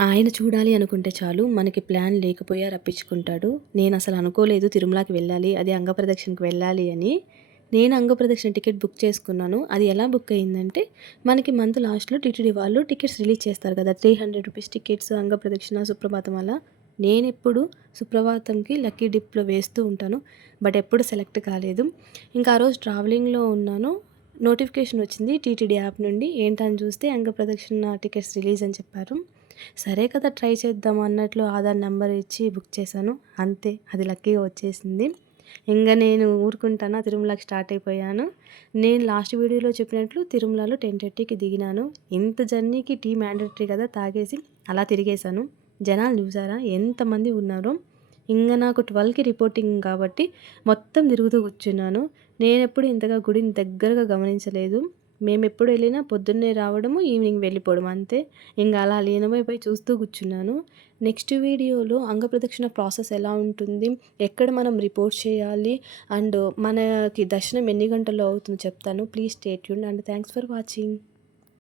ఆయన చూడాలి అనుకుంటే చాలు మనకి ప్లాన్ లేకపోయా రప్పించుకుంటాడు. నేనసలు అనుకోలేదు తిరుమలకి వెళ్ళాలి, అది అంగప్రదక్షిణకి వెళ్ళాలి అని. నేను అంగప్రదక్షిణ టికెట్ బుక్ చేసుకున్నాను. అది ఎలా బుక్ అయిందంటే, మనకి మంత్ లాస్ట్‌లో టీటీడీ వాళ్ళు టికెట్స్ రిలీజ్ చేస్తారు కదా! రూ. 300 టికెట్స్ అంగప్రదక్షిణ, సుప్రభాతం అలా. నేనెప్పుడు సుప్రభాతంకి లక్కీ డిప్‌లో వేస్తూ ఉంటాను. బట్ ఎప్పుడు సెలెక్ట్ కాలేదు. ఇంకా ఆ రోజు ట్రావెలింగ్‌లో ఉన్నాను. నోటిఫికేషన్ వచ్చింది టీటీడీ యాప్ నుండి. ఏంటని చూస్తే అంగప్రదక్షిణ టికెట్స్ రిలీజ్ అని చెప్పారు. సరే కదా! ట్రై చేద్దాం అన్నట్లు ఆధార్ నంబర్ ఇచ్చి బుక్ చేశాను. అంతే, అది లక్కీగా వచ్చేసింది. నేను ఊరుకుంటానా, తిరుమలకి స్టార్ట్ అయిపోయాను. నేను లాస్ట్ వీడియోలో చెప్పినట్లు తిరుమలలో 10:30కి దిగినాను. ఇంత జర్నీకి టీ మ్యాండేటరీ కదా! తాగేసి అలా తిరిగేశాను. జనాలు చూసారా ఎంతమంది ఉన్నారో! నాకు 12కి రిపోర్టింగ్ కాబట్టి మొత్తం తిరుగుతూ కూర్చున్నాను. నేనెప్పుడు ఇంతగా గుడిని దగ్గరగా గమనించలేదు. మేమెప్పుడు వెళ్ళినా పొద్దున్నే రావడము, ఈవినింగ్ వెళ్ళిపోవడం అంతే. అలా లీనమైపోయి చూస్తూ కూర్చున్నాను. నెక్స్ట్ వీడియోలో అంగప్రదక్షిణ ప్రాసెస్ ఎలా ఉంటుంది, ఎక్కడ మనం రిపోర్ట్ చేయాలి, అండ్ మనకి దర్శనం ఎన్ని గంటల్లో అవుతుందో చెప్తాను. Please stay tuned and thanks for watching.